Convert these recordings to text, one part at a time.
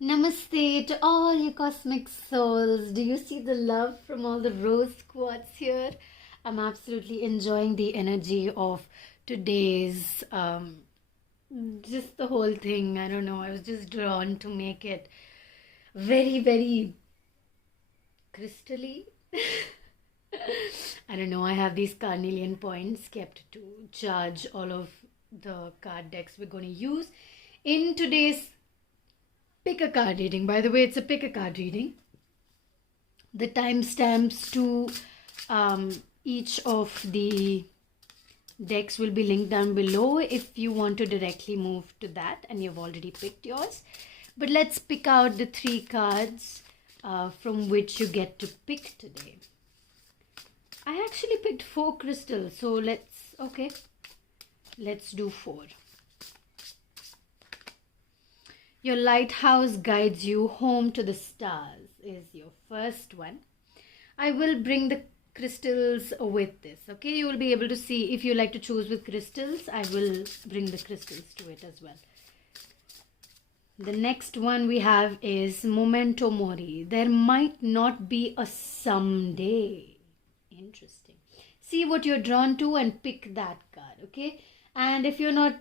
Namaste to all you cosmic souls. Do you see the love from all the rose quartz here? I'm absolutely enjoying the energy of today's, just the whole thing. I don't know. I was just drawn to make it very, very crystally. I don't know. I have these carnelian points kept to charge all of the card decks we're going to use in today's pick a card reading. By the way, it's a pick a card reading. The timestamps to each of the decks will be linked down below if you want to directly move to that and you've already picked yours. But let's pick out the 3 cards from which you get to pick today. I actually picked 4 crystals, so let's do 4. Your lighthouse guides you home to the stars is your first one. I will bring the crystals with this, okay? You will be able to see if you like to choose with crystals. I will bring the crystals to it as well. The next one we have is Memento Mori. There might not be a someday. Interesting. See what you're drawn to and pick that card, okay? And if you're not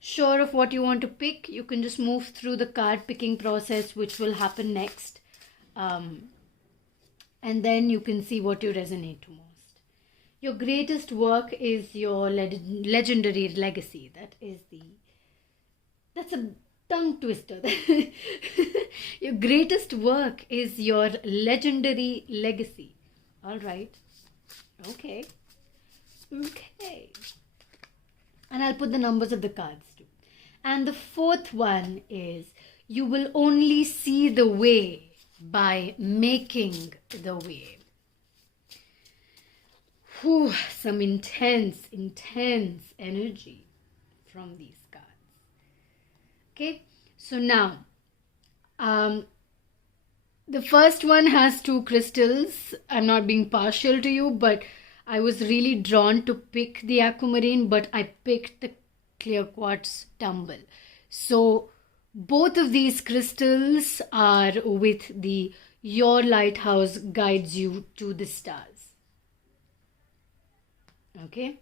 sure of what you want to pick, you can just move through the card picking process, which will happen next, and then you can see what you resonate to most. Your greatest work is your legendary legacy. That's a tongue twister. Your greatest work is your legendary legacy. All right. Okay. And I'll put the numbers of the cards too. And the 4th one is you will only see the way by making the way. Whew, some intense energy from these cards. Okay, so now the first one has 2 crystals. I'm not being partial to you, but I was really drawn to pick the aquamarine, but I picked the clear quartz tumble. So both of these crystals are with the your lighthouse guides you to the stars. Okay, let's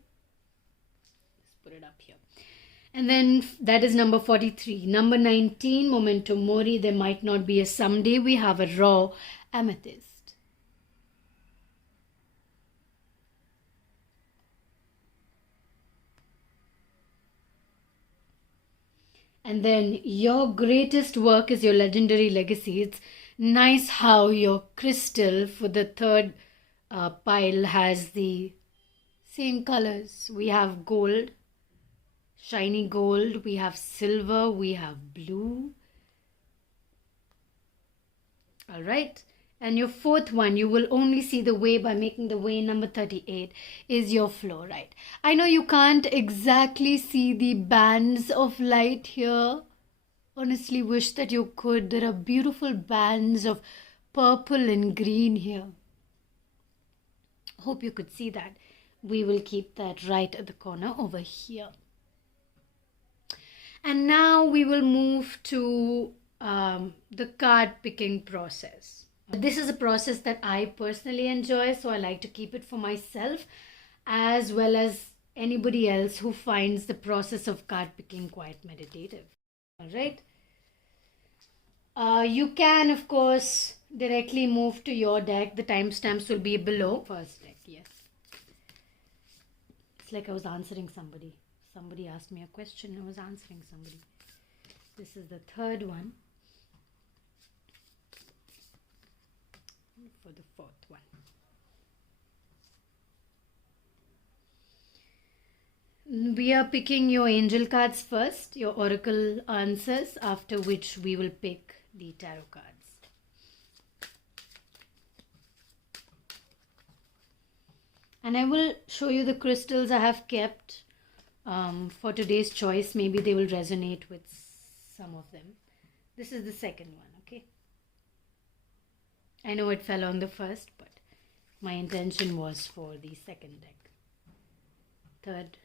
put it up here. And then that is number 43. Number 19, Memento Mori. There might not be a someday. We have a raw amethyst. And then your greatest work is your legendary legacy. It's nice how your crystal for the 3rd pile has the same colors. We have gold, shiny gold. We have silver. We have blue. All right. And your 4th one, you will only see the way by making the way, number 38, is your fluorite. I know you can't exactly see the bands of light here. Honestly wish that you could. There are beautiful bands of purple and green here. Hope you could see that. We will keep that right at the corner over here. And now we will move to the card picking process. This is a process that I personally enjoy, so I like to keep it for myself as well as anybody else who finds the process of card picking quite meditative. All right. You can, of course, directly move to your deck. The timestamps will be below. First deck, yes. It's like I was answering somebody. Somebody asked me a question. I was answering somebody. This is the 3rd one. For the 4th one. We are picking your angel cards first, your oracle answers, after which we will pick the tarot cards. And I will show you the crystals I have kept for today's choice. Maybe they will resonate with some of them. This is the 2nd one, okay? I know it fell on the 1st, but my intention was for the 2nd deck. 3rd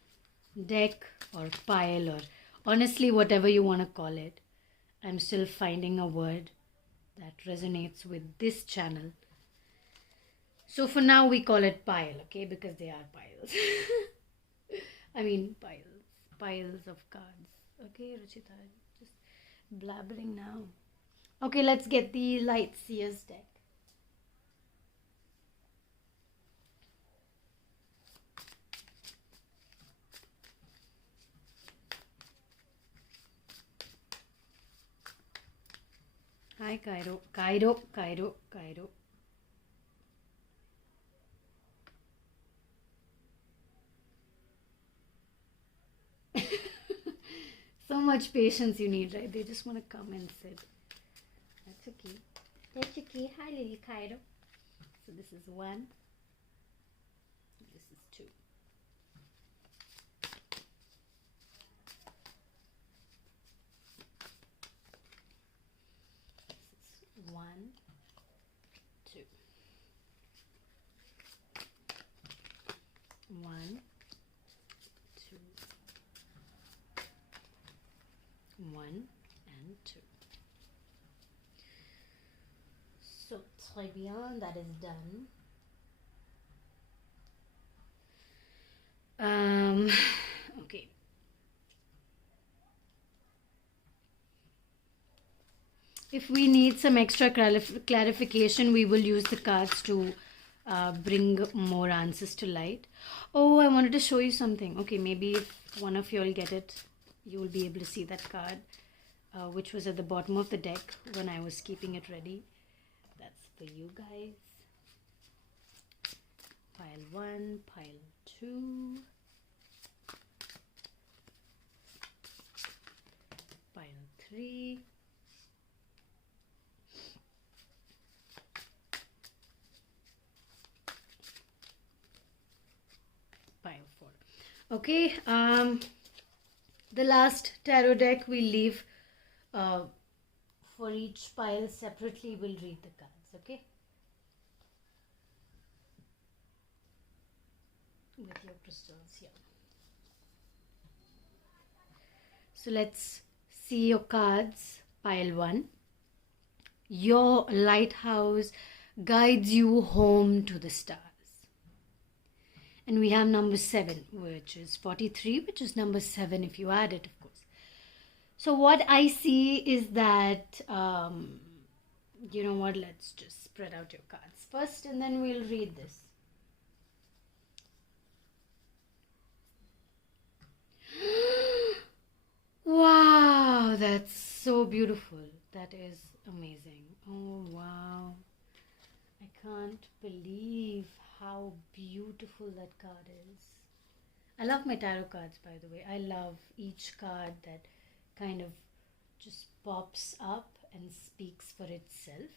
deck or pile, or honestly whatever you want to call it. I'm still finding a word that resonates with this channel. So for now we call it pile, okay, because they are piles. I mean piles of cards. Okay, Ruchita, just blabbering now. Okay, let's get the Light Seers deck. Hi, Cairo. Cairo. So much patience you need, right? They just want to come and sit. That's okay. That's okay. Hi, little Cairo. So this is 1. This is 2. This is 1, 2. 1, 2. 1 and 2. So, très bien, that is done. Okay. If we need some extra clarification, we will use the cards to bring more answers to light. Oh, I wanted to show you something. Okay, maybe if one of you will get it, you will be able to see that card, which was at the bottom of the deck when I was keeping it ready. That's for you guys. Pile 1, pile 2, pile 3, pile 4. Okay, the last tarot deck we'll leave for each pile separately. We'll read the cards, okay? With your crystals here. So let's see your cards. Pile 1. Your lighthouse guides you home to the stars. And we have number 7, which is 43, which is number 7 if you add it, of course. So what I see is that, you know what, let's just spread out your cards first and then we'll read this. Wow, that's so beautiful. That is amazing. Oh, wow. I can't believe how beautiful that card is. I love my tarot cards, by the way. I love each card that kind of just pops up and speaks for itself.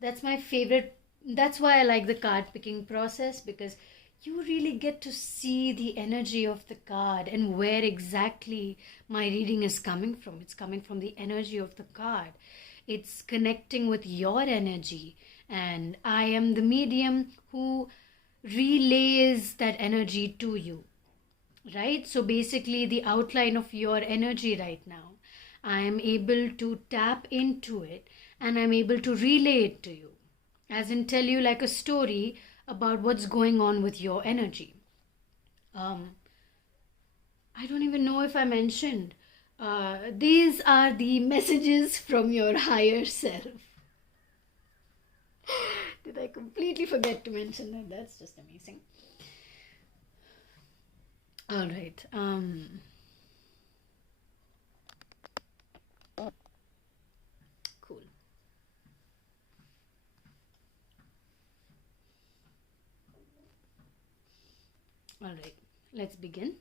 That's my favorite. That's why I like the card picking process, because you really get to see the energy of the card and where exactly my reading is coming from. It's coming from the energy of the card. It's connecting with your energy, and I am the medium who relays that energy to you, right? So basically the outline of your energy right now, I am able to tap into it and I'm able to relay it to you, as in tell you like a story about what's going on with your energy. I don't even know if I mentioned, these are the messages from your higher self. Did I completely forget to mention that? That's just amazing. All right. Cool. All right. Let's begin.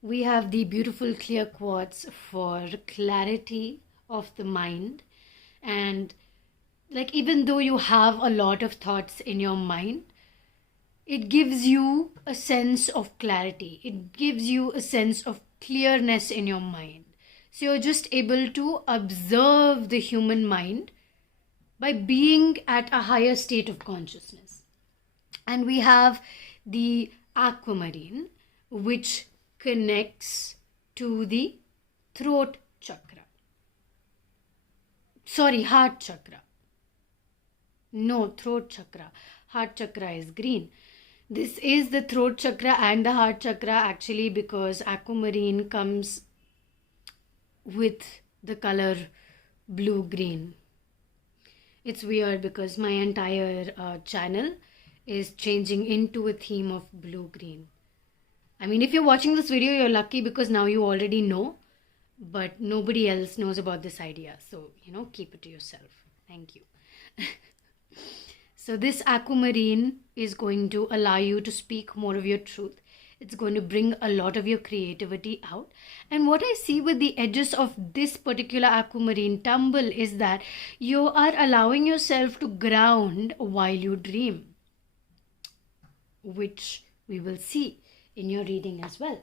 We have the beautiful clear quartz for clarity of the mind. And like, even though you have a lot of thoughts in your mind, it gives you a sense of clarity. It gives you a sense of clearness in your mind. So you're just able to observe the human mind by being at a higher state of consciousness. And we have the aquamarine, which connects to the throat chakra. Sorry, heart chakra. No, throat chakra. Heart chakra is green. This is the throat chakra and the heart chakra actually, because aquamarine comes with the color blue-green. It's weird because my entire channel is changing into a theme of blue-green. I mean, if you're watching this video, you're lucky because now you already know, but nobody else knows about this idea. So, keep it to yourself. Thank you. So this aquamarine is going to allow you to speak more of your truth. It's going to bring a lot of your creativity out. And what I see with the edges of this particular aquamarine tumble is that you are allowing yourself to ground while you dream, which we will see in your reading as well.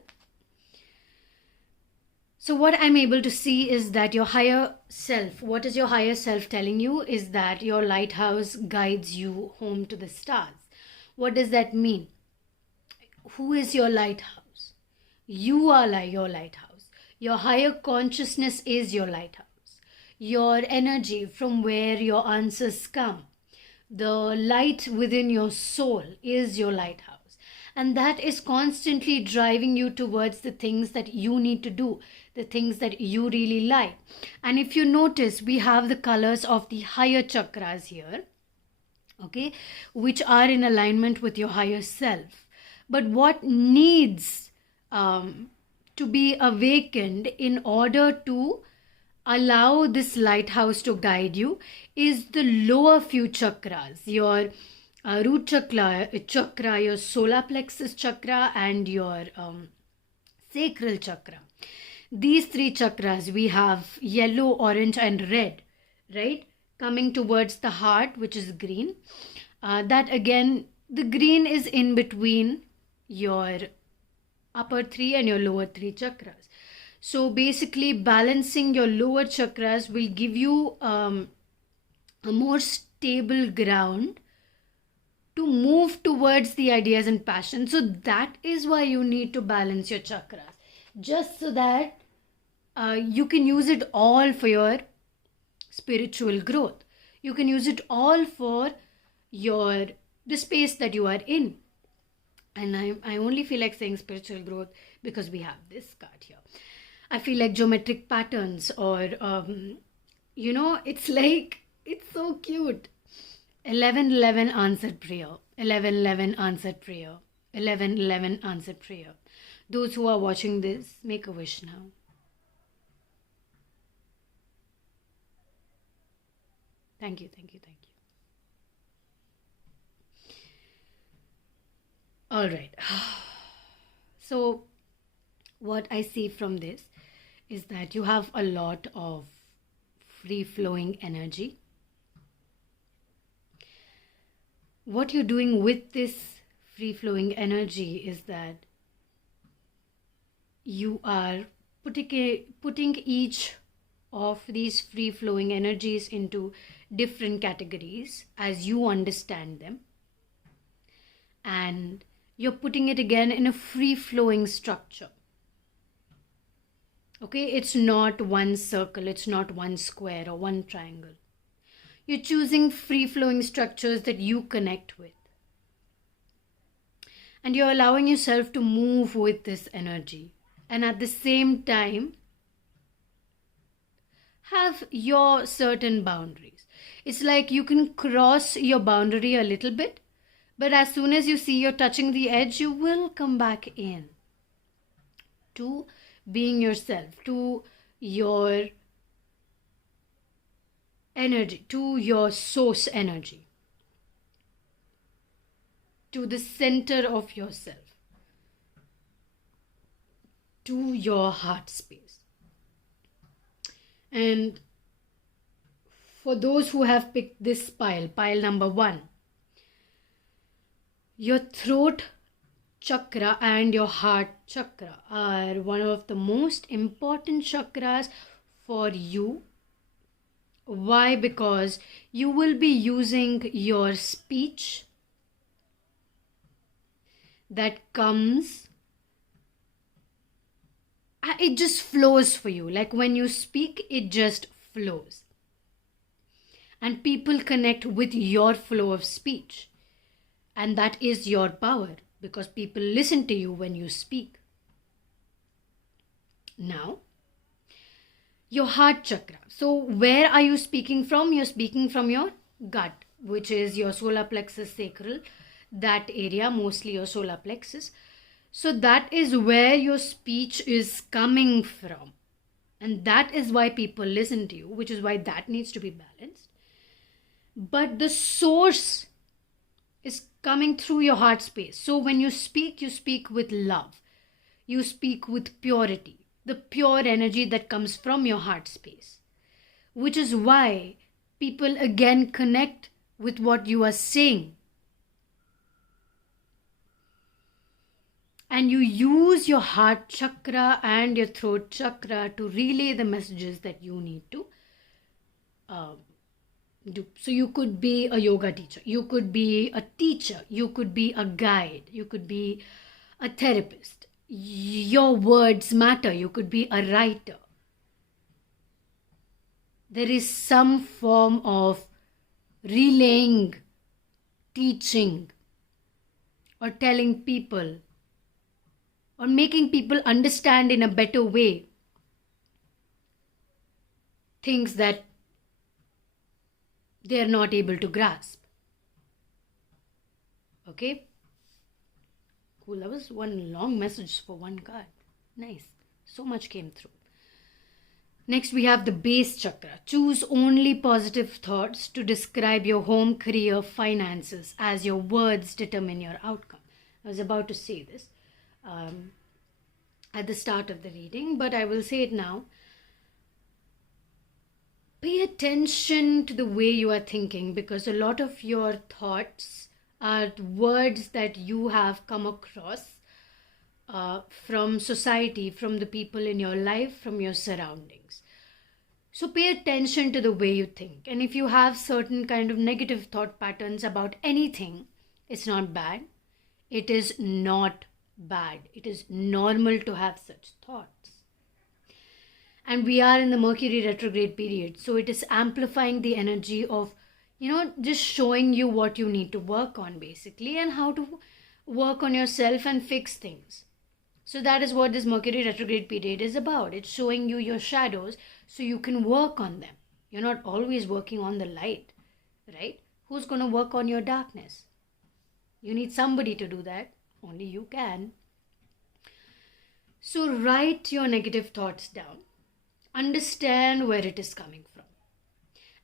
So what I'm able to see is that your higher self, what is your higher self telling you is that your lighthouse guides you home to the stars. What does that mean? Who is your lighthouse? You are like your lighthouse. Your higher consciousness is your lighthouse. Your energy from where your answers come. The light within your soul is your lighthouse. And that is constantly driving you towards the things that you need to do, the things that you really like. And if you notice, we have the colors of the higher chakras here, okay, which are in alignment with your higher self. But what needs to be awakened in order to allow this lighthouse to guide you is the lower few chakras, your root chakra, your solar plexus chakra, and your sacral chakra. These three chakras, we have yellow, orange, and red, right? Coming towards the heart, which is green. That again, the green is in between your upper three and your lower three chakras. So basically, balancing your lower chakras will give you a more stable ground to move towards the ideas and passion. So that is why you need to balance your chakras, just so that you can use it all for your spiritual growth. You can use it all for the space that you are in. And I only feel like saying spiritual growth because we have this card here. I feel like geometric patterns, or it's so cute. 11:11 answered prayer. 11:11 answered prayer. 11:11 answered prayer. Those who are watching this, make a wish now. Thank you, thank you, thank you. All right. So what I see from this is that you have a lot of free-flowing energy. What you're doing with this free-flowing energy is that you are putting each of these free-flowing energies into different categories as you understand them. And you're putting it again in a free-flowing structure. Okay, it's not one circle, it's not one square or one triangle. You're choosing free-flowing structures that you connect with. And you're allowing yourself to move with this energy. And at the same time, have your certain boundaries. It's like you can cross your boundary a little bit, but as soon as you see you're touching the edge, you will come back in to being yourself, to your energy, to your source energy, to the center of yourself, to your heart space. And for those who have picked this pile number 1, your throat chakra and your heart chakra are one of the most important chakras for you. Why? Because you will be using your speech that comes, it just flows for you. Like when you speak, it just flows. and people connect with your flow of speech. And that is your power, because people listen to you when you speak. Now, your heart chakra. So where are you speaking from? You're speaking from your gut, which is your solar plexus sacral, that area, mostly your solar plexus. So that is where your speech is coming from. And that is why people listen to you, which is why that needs to be balanced. But the source is coming through your heart space. So when you speak with love. You speak with purity, the pure energy that comes from your heart space. Which is why people again connect with what you are saying. And you use your heart chakra and your throat chakra to relay the messages that you need to do. So you could be a yoga teacher, you could be a teacher, you could be a guide, you could be a therapist. Your words matter. You could be a writer. There is some form of relaying, teaching, or telling people, or making people understand in a better way things that they are not able to grasp. Okay? Cool. That was one long message for one card. Nice. So much came through. Next, we have the base chakra. Choose only positive thoughts to describe your home, career, finances, as your words determine your outcome. I was about to say this at the start of the reading, but I will say it now. Pay attention to the way you are thinking, because a lot of your thoughts are words that you have come across from society, from the people in your life, from your surroundings. So pay attention to the way you think. And if you have certain kind of negative thought patterns about anything, it's not bad. It is not bad. It is normal to have such thoughts. And we are in the Mercury retrograde period. So it is amplifying the energy of, just showing you what you need to work on basically, and how to work on yourself and fix things. So that is what this Mercury retrograde period is about. It's showing you your shadows so you can work on them. You're not always working on the light, right? Who's going to work on your darkness? You need somebody to do that. Only you can. So write your negative thoughts down. Understand where it is coming from.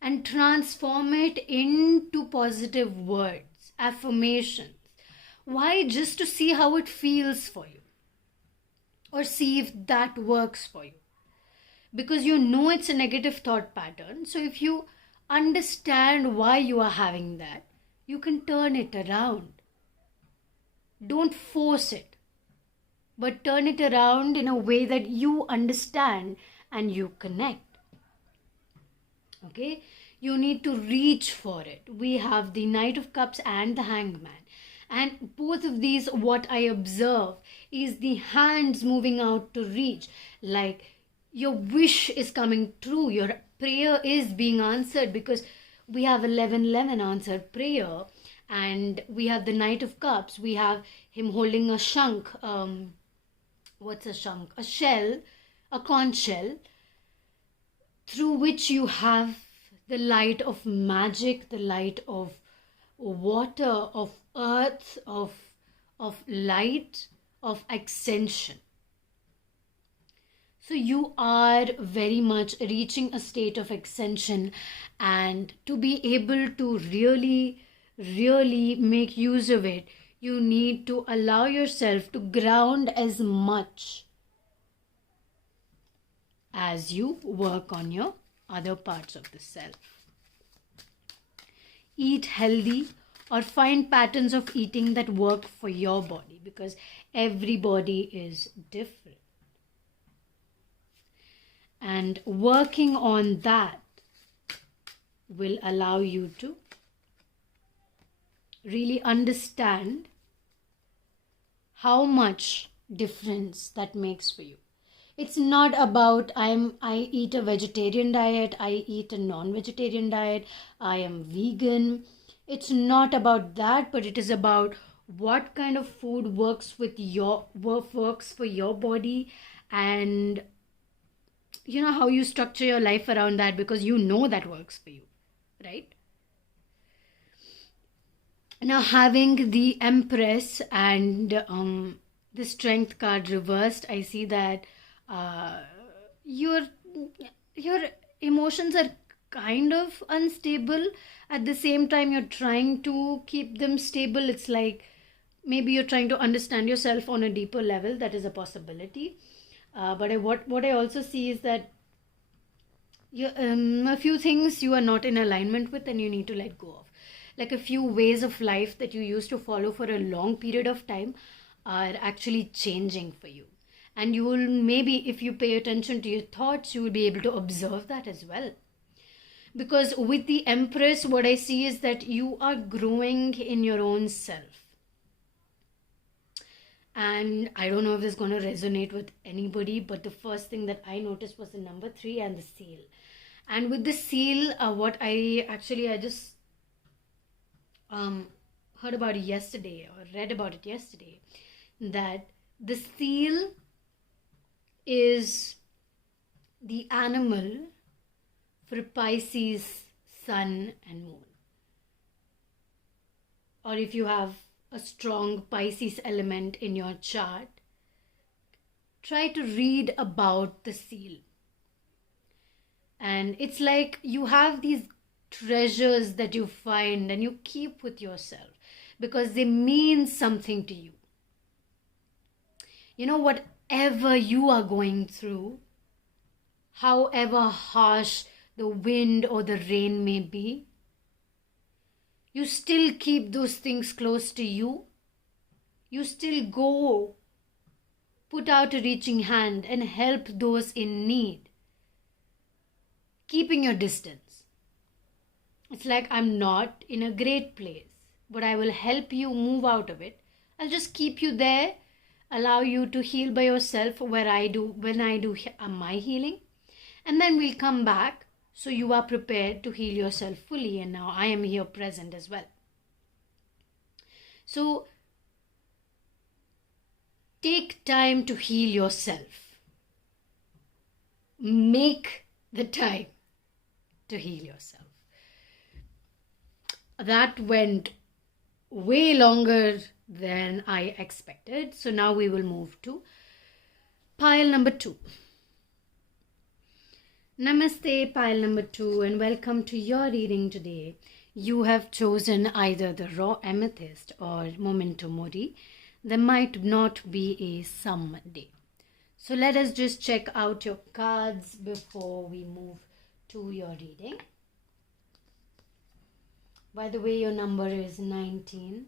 And transform it into positive words, affirmations. Why? Just to see how it feels for you. Or see if that works for you. Because it's a negative thought pattern. So if you understand why you are having that, you can turn it around. Don't force it. But turn it around in a way that you understand and you connect. Okay, you need to reach for it. We have the Knight of Cups and the Hanged Man. And both of these, what I observe is the hands moving out to reach. Like your wish is coming true. Your prayer is being answered, because we have 1111 answered prayer. And we have the Knight of Cups. We have him holding a shunk. What's a shunk? A shell, a conch shell, through which you have the light of magic, the light of water, of earth, of light, of ascension. So you are very much reaching a state of ascension, and to be able to really make use of it, you need to allow yourself to ground as much as you work on your other parts of the self. Eat healthy, or find patterns of eating that work for your body, because every body is different. And working on that will allow you to really understand how much difference that makes for you. It's not about I eat a vegetarian diet, I eat a non-vegetarian diet, I am vegan. It's not about that, but it is about what kind of food works for your body, and how you structure your life around that, because that works for you, right? Now, having the Empress and the Strength card reversed, I see that uh, your your emotions are kind of unstable. At the same time, you're trying to keep them stable. It's like maybe you're trying to understand yourself on a deeper level. That is a possibility. What I also see is that a few things you are not in alignment with and you need to let go of, like a few ways of life that you used to follow for a long period of time are actually changing for you, and you will, maybe if you pay attention to your thoughts, you will be able to observe that as well. Because with the Empress, what I see is that you are growing in your own self, and I don't know if this is going to resonate with anybody, but the first thing that I noticed was the number 3 and the seal. And with the seal, what I just heard about it yesterday, or read about it yesterday, that the seal is the animal for Pisces, sun and moon. Or if you have a strong Pisces element in your chart, try to read about the seal. And it's like you have these treasures that you find and you keep with yourself because they mean something to you. Whatever you are going through, however harsh the wind or the rain may be, you still keep those things close to you. You still go, put out a reaching hand and help those in need, keeping your distance. It's like, I'm not in a great place, but I will help you move out of it. I'll just keep you there, allow you to heal by yourself when I do my healing. And then we'll come back so you are prepared to heal yourself fully. And now I am here present as well. So take time to heal yourself. Make the time to heal yourself. That went way longer than I expected. So now we will move to pile number 2. Namaste, pile number 2, and welcome to your reading today. You have chosen either the raw amethyst or memento mori. There might not be a someday. So let us just check out your cards before we move to your reading. By the way, your number is 19,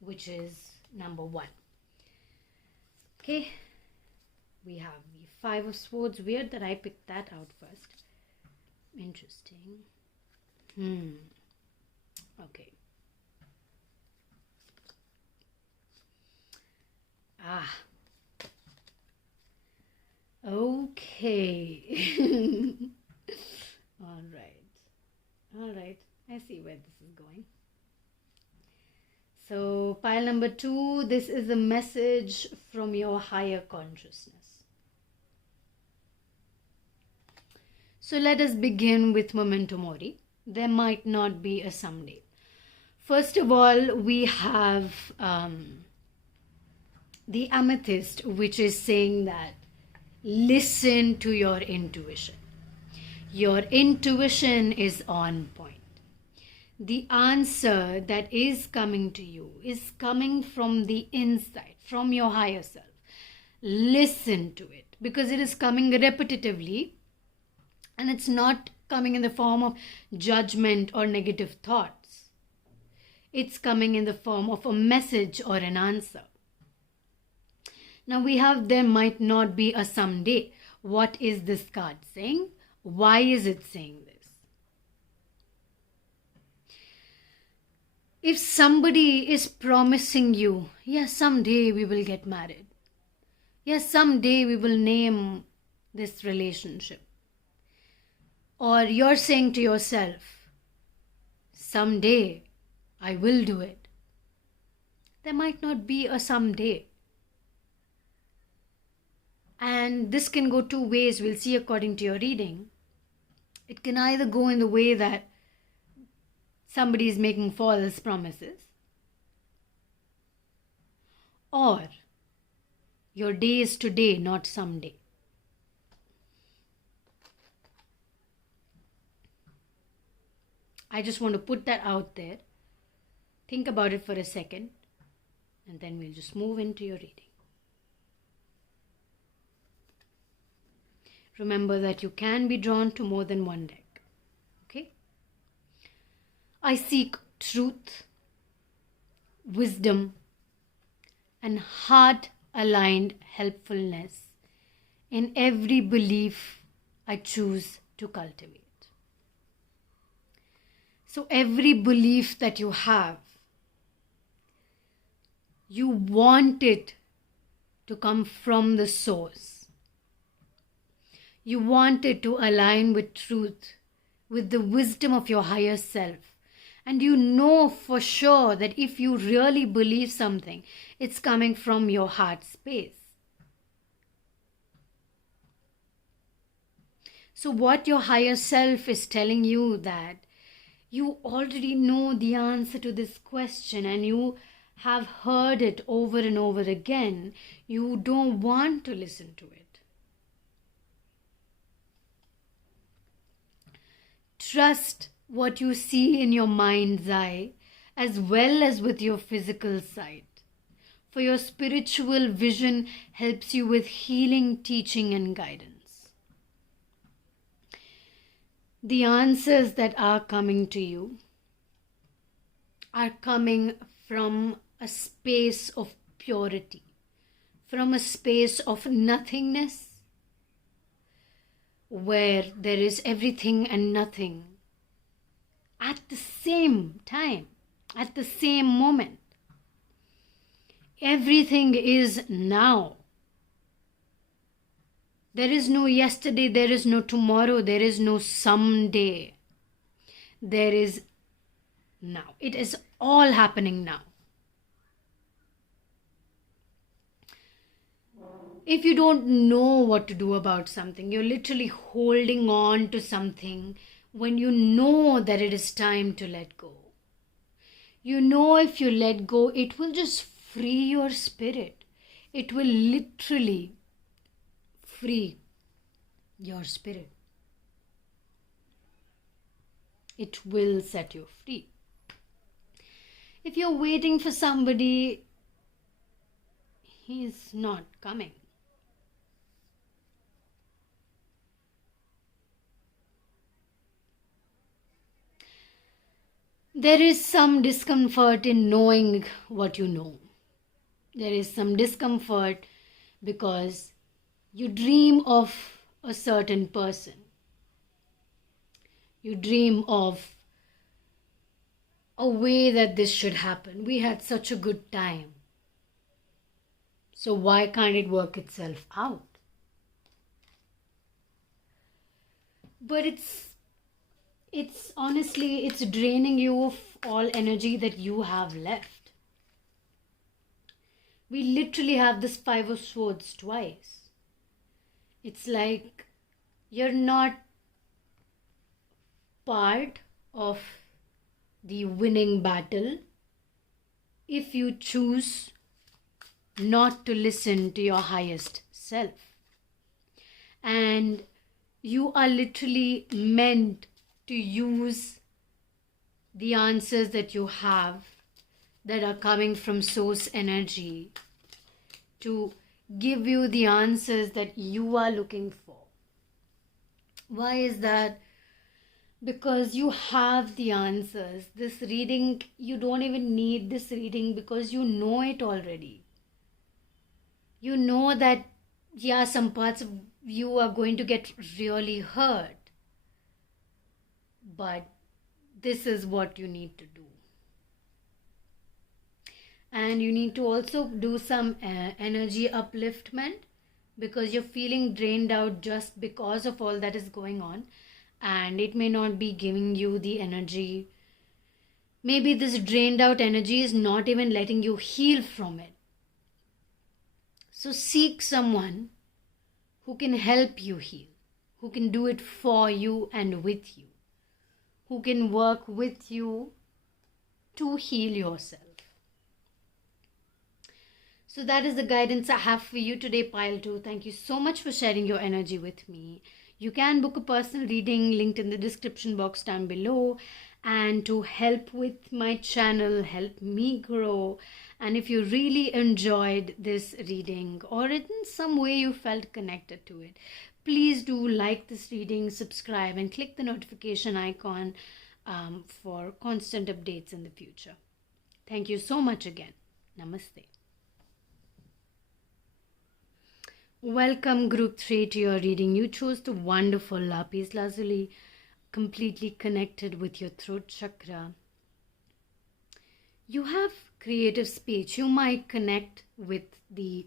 which is number 1. Okay, we have the 5 of Swords. Weird that I picked that out first. Interesting. Okay. Okay. All right. I see where this is going. So pile number 2, this is a message from your higher consciousness. So let us begin with memento mori. There might not be a someday. First of all, we have the amethyst, which is saying that listen to your intuition. Your intuition is on point. The answer that is coming to you is coming from the inside, from your higher self. Listen to it because it is coming repetitively, and it's not coming in the form of judgment or negative thoughts. It's coming in the form of a message or an answer. Now we have, there might not be a someday. What is this card saying? Why is it saying this? If somebody is promising you, someday we will get married. Yes, someday we will name this relationship. Or you're saying to yourself, someday I will do it. There might not be a someday. And this can go two ways. We'll see according to your reading. It can either go in the way that somebody is making false promises, or your day is today, not someday. I just want to put that out there. Think about it for a second, and then we'll just move into your reading. Remember that you can be drawn to more than one deck. Okay? I seek truth, wisdom, and heart-aligned helpfulness in every belief I choose to cultivate. So every belief that you have, you want it to come from the source. You want it to align with truth, with the wisdom of your higher self. And you know for sure that if you really believe something, it's coming from your heart space. So what your higher self is telling you that you already know the answer to this question and you have heard it over and over again. You don't want to listen to it. Trust what you see in your mind's eye as well as with your physical sight. For your spiritual vision helps you with healing, teaching, and guidance. The answers that are coming to you are coming from a space of purity, from a space of nothingness, where there is everything and nothing at the same time, at the same moment. Everything is now. There is no yesterday, there is no tomorrow, there is no someday. There is now. It is all happening now. If you don't know what to do about something, you're literally holding on to something when you know that it is time to let go. You know if you let go, it will just free your spirit. It will literally free your spirit. It will set you free. If you're waiting for somebody, he's not coming. There is some discomfort in knowing what you know. There is some discomfort because you dream of a certain person. You dream of a way that this should happen. We had such a good time. So why can't it work itself out? But it's honestly, it's draining you of all energy that you have left. We literally have this Five of Swords twice. It's like you're not part of the winning battle if you choose not to listen to your highest self. And you are literally meant to use the answers that you have that are coming from source energy to give you the answers that you are looking for. Why is that? Because you have the answers. This reading, you don't even need this reading because you know it already. You know that, yeah, some parts of you are going to get really hurt. But this is what you need to do. And you need to also do some energy upliftment because you're feeling drained out just because of all that is going on, and it may not be giving you the energy. Maybe this drained out energy is not even letting you heal from it. So seek someone who can help you heal, who can do it for you and with you, who can work with you to heal yourself. So that is the guidance I have for you today, Pile 2. Thank you so much for sharing your energy with me. You can book a personal reading linked in the description box down below. And to help with my channel, help me grow, and if you really enjoyed this reading or in some way you felt connected to it, please do like this reading, subscribe, and click the notification icon for constant updates in the future. Thank you so much again. Namaste. Welcome group 3 to your reading. You chose the wonderful Lapis Lazuli, completely connected with your throat chakra. You have creative speech. You might connect with the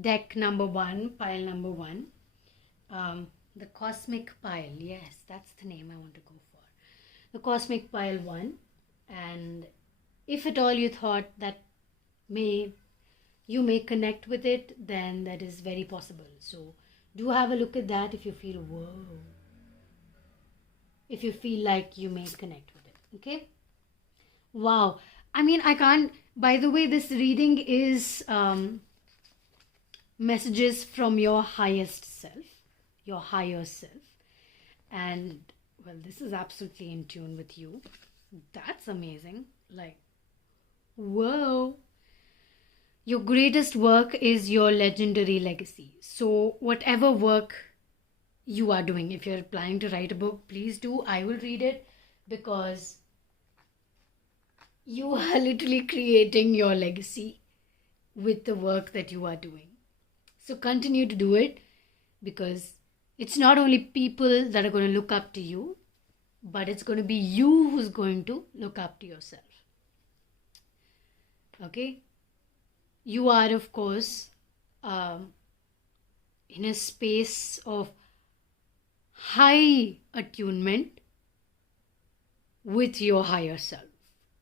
deck number 1, pile number 1. The cosmic pile. Yes, that's the name I want to go for. The cosmic pile 1. And if at all you thought that you may connect with it, then that is very possible. So do have a look at that if you feel, whoa. If you feel like you may connect with it. Okay? Wow. I mean, I can't. By the way, this reading is messages from your highest self, your higher self. And, well, this is absolutely in tune with you. That's amazing. Like, whoa. Your greatest work is your legendary legacy. So whatever work you are doing, if you're planning to write a book, please do. I will read it, because you are literally creating your legacy with the work that you are doing. So continue to do it, because it's not only people that are going to look up to you, but it's going to be you who's going to look up to yourself. Okay? You are, of course, in a space of high attunement with your higher self.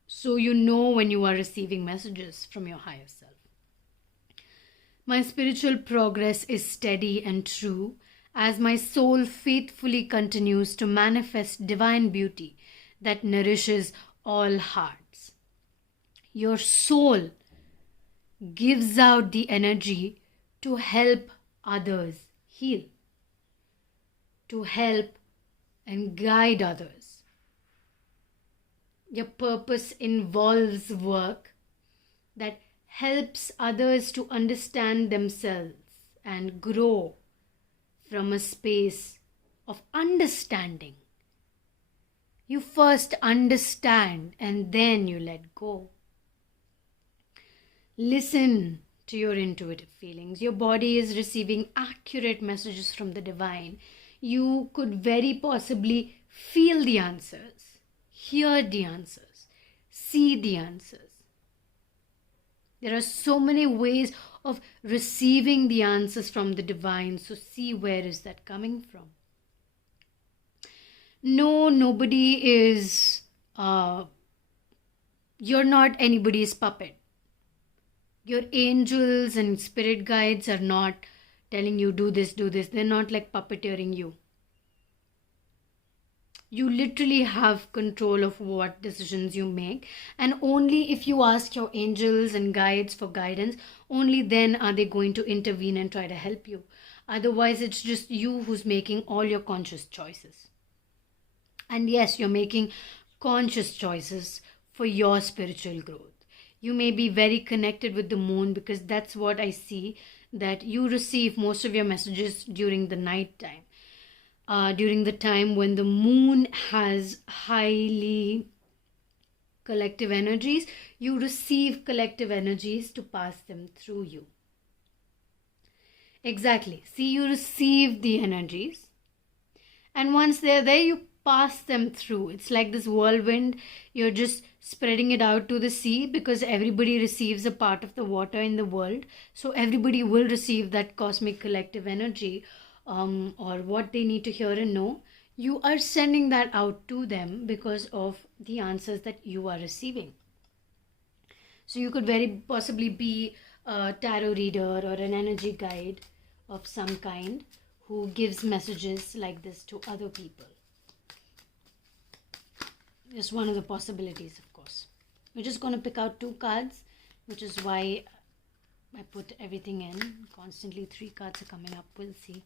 So you know when you are receiving messages from your higher self. My spiritual progress is steady and true as my soul faithfully continues to manifest divine beauty that nourishes all hearts. Your soul gives out the energy to help others heal, to help and guide others. Your purpose involves work that helps others to understand themselves and grow from a space of understanding. You first understand and then you let go. Listen to your intuitive feelings. Your body is receiving accurate messages from the divine. You could very possibly feel the answers, hear the answers, see the answers. There are so many ways of receiving the answers from the divine. So see, where is that coming from? No, nobody is, you're not anybody's puppet. Your angels and spirit guides are not telling you do this, do this. They're not like puppeteering you. You literally have control of what decisions you make. And only if you ask your angels and guides for guidance, only then are they going to intervene and try to help you. Otherwise, it's just you who's making all your conscious choices. And yes, you're making conscious choices for your spiritual growth. You may be very connected with the moon, because that's what I see, that you receive most of your messages during the night time. During the time when the moon has highly collective energies, you receive collective energies to pass them through you. Exactly. See, you receive the energies. And once they're there, you pass them through. It's like this whirlwind. You're just spreading it out to the sea, because everybody receives a part of the water in the world. So everybody will receive that cosmic collective energy, or what they need to hear and know. You are sending that out to them because of the answers that you are receiving. So you could very possibly be a tarot reader or an energy guide of some kind who gives messages like this to other people. Just one of the possibilities, of course. We're just going to pick out 2 cards, which is why I put everything in. Constantly 3 cards are coming up. We'll see.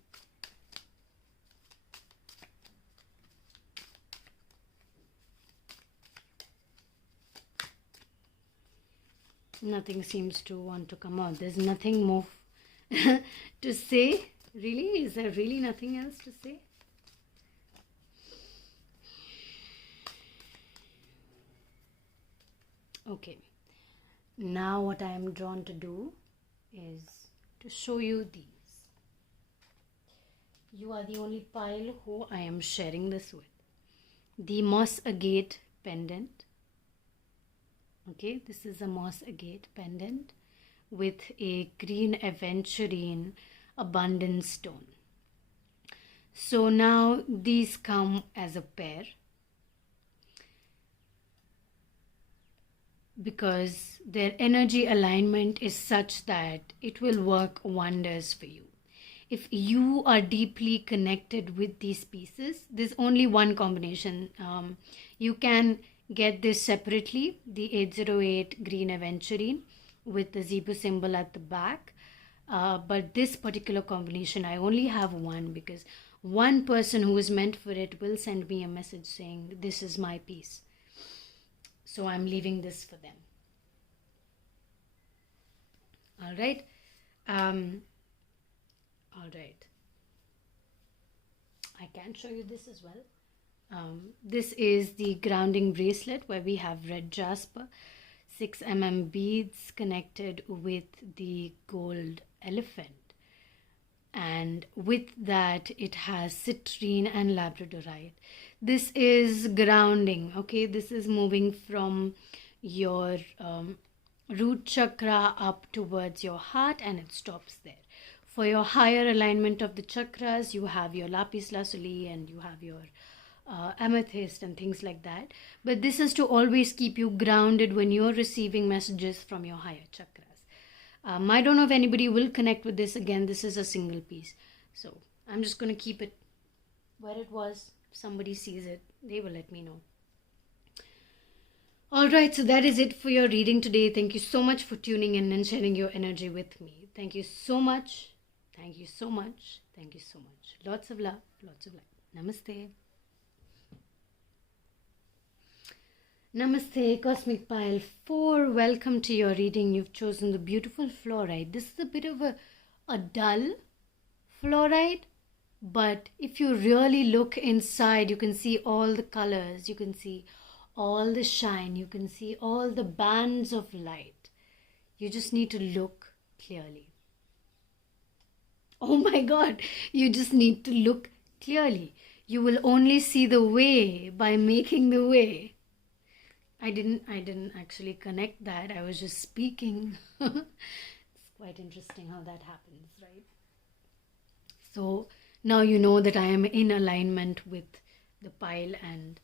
Nothing seems to want to come out. There's nothing more to say. Really? Is there really nothing else to say? Okay. Now what I am drawn to do is to show you these. You are the only pile who I am sharing this with. The moss agate pendant. Okay, this is a moss agate pendant with a green aventurine abundance stone. So now these come as a pair, because their energy alignment is such that it will work wonders for you. If you are deeply connected with these pieces, there's only one combination. You can get this separately, the 808 green aventurine with the Zebu symbol at the back. But this particular combination, I only have one, because one person who is meant for it will send me a message saying, this is my piece. So I'm leaving this for them. All right. All right. I can show you this as well. This is the grounding bracelet where we have red jasper, 6 mm beads connected with the gold elephant. And with that, it has citrine and labradorite. This is grounding, okay? This is moving from your root chakra up towards your heart, and it stops there. For your higher alignment of the chakras, you have your Lapis Lazuli and you have your Amethyst and things like that. But this is to always keep you grounded when you're receiving messages from your higher chakras. I don't know if anybody will connect with this. Again, this is a single piece. So I'm just going to keep it where it was. If somebody sees it, they will let me know. Alright, so that is it for your reading today. Thank you so much for tuning in and sharing your energy with me. Thank you so much. Thank you so much. Thank you so much. Lots of love. Lots of light. Namaste. Namaste, Cosmic Pile 4. Welcome to your reading. You've chosen the beautiful fluorite. This is a bit of a dull fluorite, but if you really look inside, you can see all the colors. You can see all the shine. You can see all the bands of light. You just need to look clearly. Oh my God, you just need to look clearly. You will only see the way by making the way. I didn't actually connect that. I was just speaking. It's quite interesting how that happens, right? So now you know that I am in alignment with the pile, and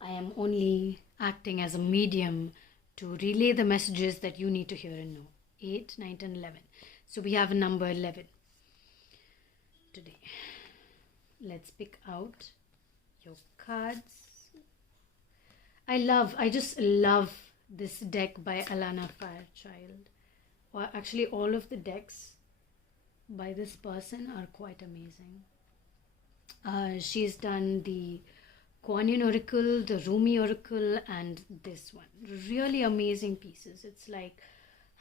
I am only acting as a medium to relay the messages that you need to hear and know. 8, 9, 10, 11. So we have a number 11 today. Let's pick out your cards. I just love this deck by Alana Fairchild. Or actually, all of the decks by this person are quite amazing. She's done the Kuan Yin Oracle, the Rumi Oracle, and this one. Really amazing pieces. It's like,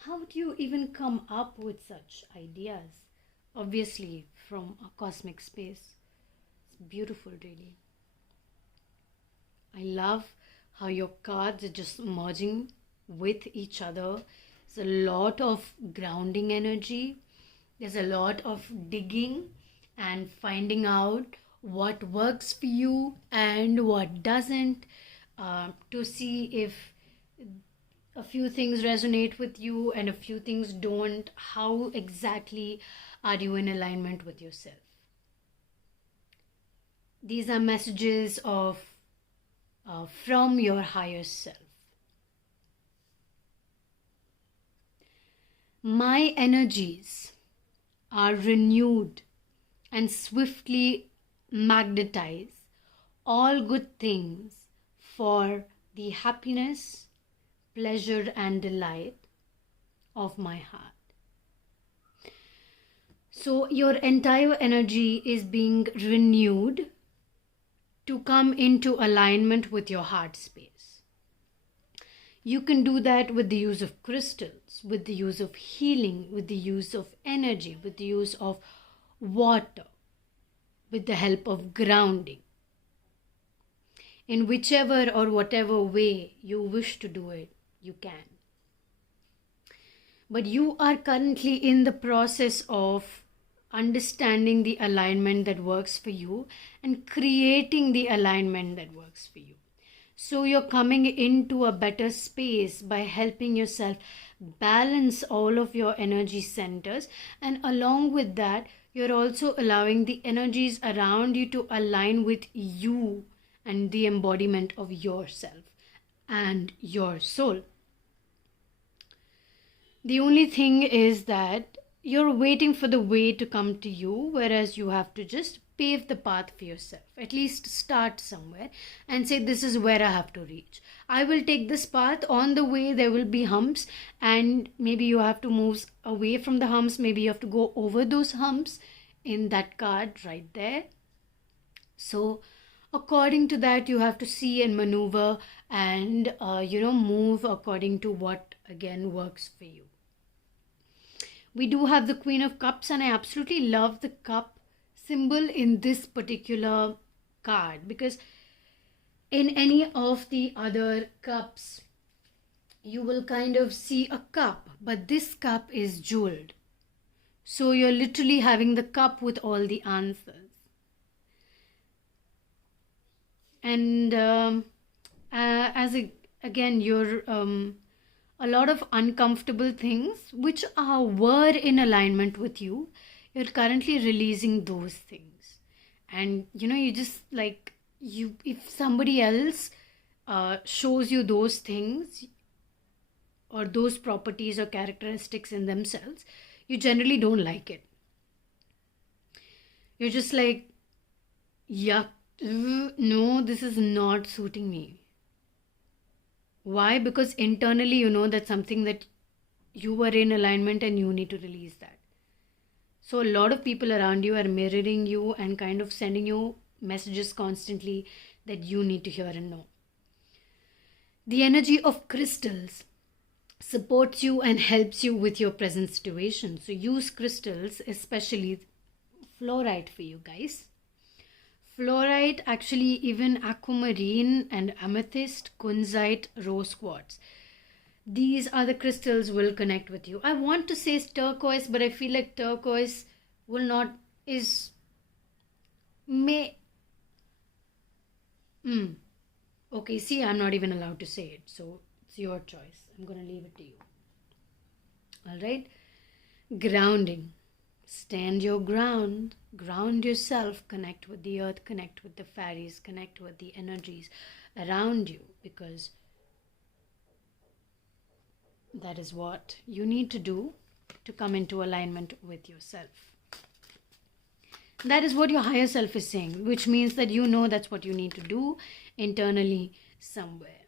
how do you even come up with such ideas? Obviously, from a cosmic space. It's beautiful, really. I love how your cards are just merging with each other. There's a lot of grounding energy. There's a lot of digging and finding out what works for you and what doesn't, to see if a few things resonate with you and a few things don't. How exactly are you in alignment with yourself? These are messages of from your higher self. My energies are renewed and swiftly magnetize all good things for the happiness, pleasure, and delight of my heart. So your entire energy is being renewed to come into alignment with your heart space. You can do that with the use of crystals, with the use of healing, with the use of energy, with the use of water, with the help of grounding. In whichever or whatever way you wish to do it, you can. But you are currently in the process of understanding the alignment that works for you and creating the alignment that works for you. So you're coming into a better space by helping yourself balance all of your energy centers, and along with that, you're also allowing the energies around you to align with you and the embodiment of yourself and your soul. The only thing is that you're waiting for the way to come to you, whereas you have to just pave the path for yourself. At least start somewhere and say, this is where I have to reach. I will take this path. On the way there will be humps, and maybe you have to move away from the humps. Maybe you have to go over those humps in that card right there. So according to that, you have to see and maneuver and move according to what again works for you. We do have the Queen of Cups, and I absolutely love the cup symbol in this particular card, because in any of the other cups you will kind of see a cup, but this cup is jeweled. So you're literally having the cup with all the answers. And you're a lot of uncomfortable things which were in alignment with you, you're currently releasing those things. And you just like, if somebody else shows you those things or those properties or characteristics in themselves, you generally don't like it. You're just like, yuck, no, this is not suiting me. Why? Because internally you know that's something that you were in alignment and you need to release that. So a lot of people around you are mirroring you and kind of sending you messages constantly that you need to hear and know. The energy of crystals supports you and helps you with your present situation. So use crystals, especially fluorite for you guys. Fluorite, actually even aquamarine and amethyst, kunzite, rose quartz. These are the crystals will connect with you. I want to say turquoise, but I feel like turquoise will not, Okay, see, I'm not even allowed to say it. So it's your choice. I'm going to leave it to you. All right. Grounding. Stand your ground. Ground yourself. Connect with the earth. Connect with the fairies. Connect with the energies around you, because that is what you need to do to come into alignment with yourself. That is what your higher self is saying, which means that that's what you need to do internally somewhere.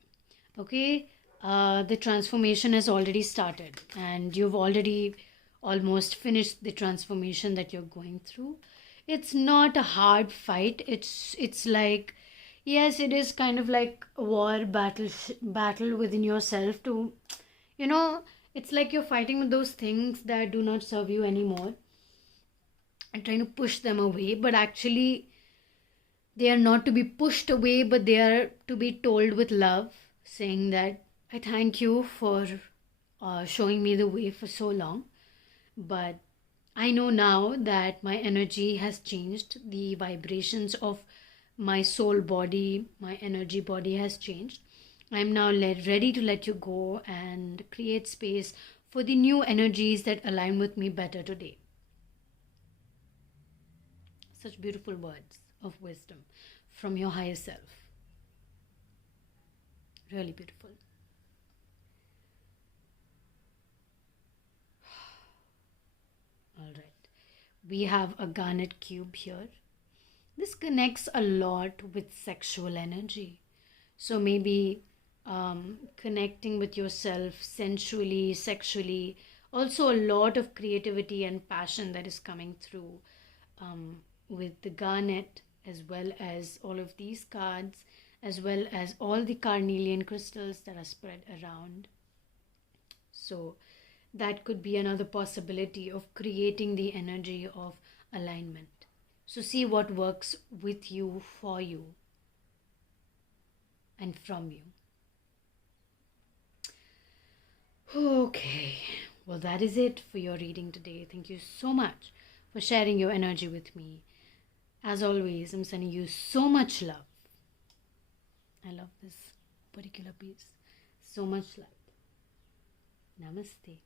Okay, the transformation has already started, and you've already almost finished the transformation that you're going through. It's not a hard fight. It's like, yes, it is kind of like a war battle within yourself to, it's like you're fighting with those things that do not serve you anymore and trying to push them away, but actually they are not to be pushed away, but they are to be told with love, saying that I thank you for showing me the way for so long, but I know now that my energy has changed. The vibrations of my soul body, my energy body has changed. I'm now ready to let you go and create space for the new energies that align with me better today. Such beautiful words of wisdom from your higher self. Really beautiful. All right. We have a garnet cube here. This connects a lot with sexual energy. So maybe connecting with yourself sensually, sexually, also a lot of creativity and passion that is coming through with the garnet, as well as all of these cards, as well as all the carnelian crystals that are spread around. So that could be another possibility of creating the energy of alignment. So see what works with you, for you, and from you. Okay, well, that is it for your reading today. Thank you so much for sharing your energy with me. As always, I'm sending you so much love. I love this particular piece. So much love. Namaste.